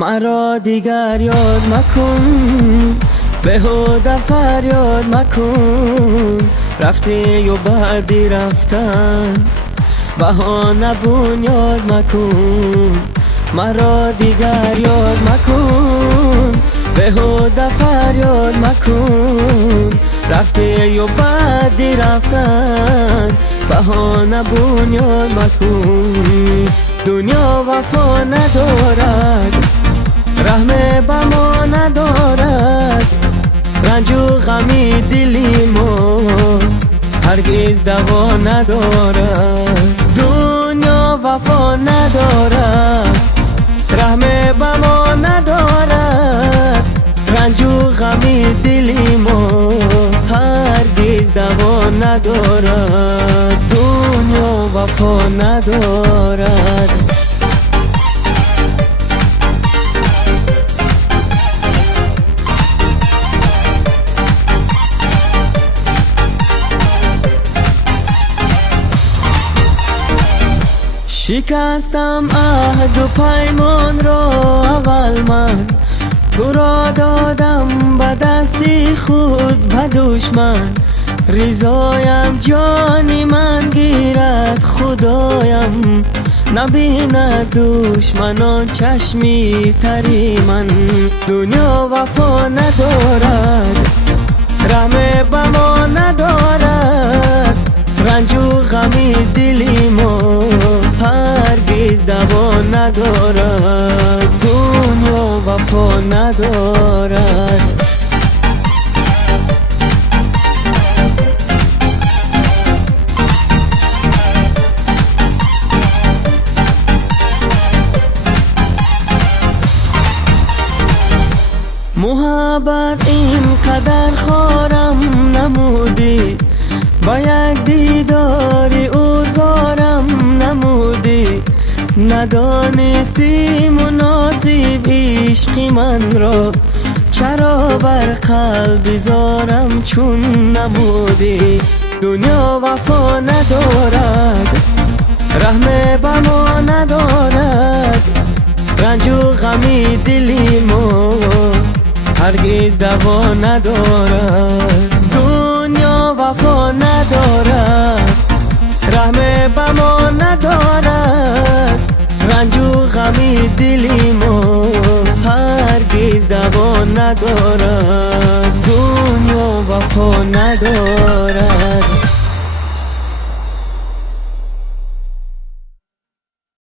مرا دیگر یاد مکن، بهوده فریاد مکن. رفتی و بعدی رفتن، بهانه بنیاد مکن. مرا دیگر یاد مکن، بهوده فریاد مکن. رفتی و بعدی رفتن، بهانه بنیاد مکن. دنیا وفا ندارد، رحم به ما ندارد. رنج و غمی دلی ما هرگز دوا ندارد. دنیا وفا ندارد، رحم به ما ندارد. رنج و غمی دلی ما هرگز دوا ندارد. دنیا وفا ندارد. شکستم عهد و پیمان را اول من، تو را دادم به دستی خود به دشمن. رضایم جانی من گیرد خدایم، نبیند دشمنان چشمی تری من. دنیا وفا ندارد، رحم به ما ندارد. رنج و غمی دلی ما هرگز دوا ندارد. دنیا وفا ندارد. محبت این قدر خارم نمودی، با یک دیداری اوزارم نمودی. ندانستی مناسب عشق من را، چرا بر قلب زارم چون نبودی. دنیا وفا ندارد، رحم به ما ندارد. رنج و غمی دلی ما هرگز دوا ندارد. دنیا وفا ندارد، رحم به ما ندارد. رنج و غمی دلی ما هرگز دوا ندارد. دنیا وفا ندارد.